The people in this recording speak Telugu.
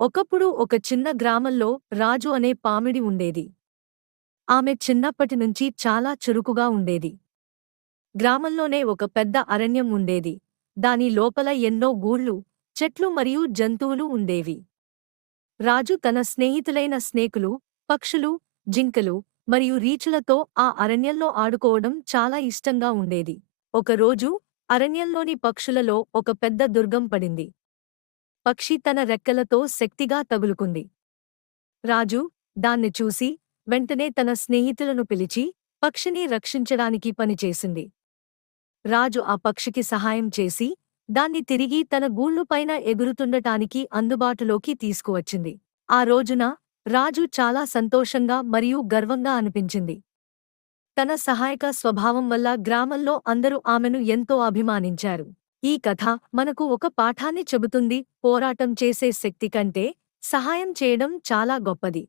ఒకప్పుడు ఒక చిన్న గ్రామంలో రాజు అనే పామిడి ఉండేది. ఆమె చిన్నప్పటి నుంచి చాలా చురుకుగా ఉండేది. గ్రామంలోనే ఒక పెద్ద అరణ్యం ఉండేది. దాని లోపల ఎన్నో గూళ్ళు, చెట్లు మరియు జంతువులు ఉండేవి. రాజు తన స్నేహితులైన స్నేకులు, పక్షులు, జింకలు మరియు రీచులతో ఆ అరణ్యంలో ఆడుకోవడం చాలా ఇష్టంగా ఉండేది. ఒకరోజు అరణ్యంలోని పక్షులలో ఒక పెద్ద దుర్గం పడింది. పక్షి తన రెక్కలతో శక్తిగా తగులుకుంది. రాజు దాన్ని చూసి వెంటనే తన స్నేహితులను పిలిచి పక్షిని రక్షించడానికి పనిచేసింది. రాజు ఆ పక్షికి సహాయం చేసి దాన్ని తిరిగి తన గూళ్ళుపైన ఎగురుతుండటానికి అందుబాటులోకి తీసుకువచ్చింది. ఆ రోజున రాజు చాలా సంతోషంగా మరియు గర్వంగా అనిపించింది. తన సహాయక స్వభావం వల్ల గ్రామంలో అందరూ ఆమెను ఎంతో అభిమానించారు. ఈ కథ మనకు ఒక పాఠాన్ని చెబుతుంది: పోరాటం చేసే శక్తి కంటే సహాయం చేయడం చాలా గొప్పది.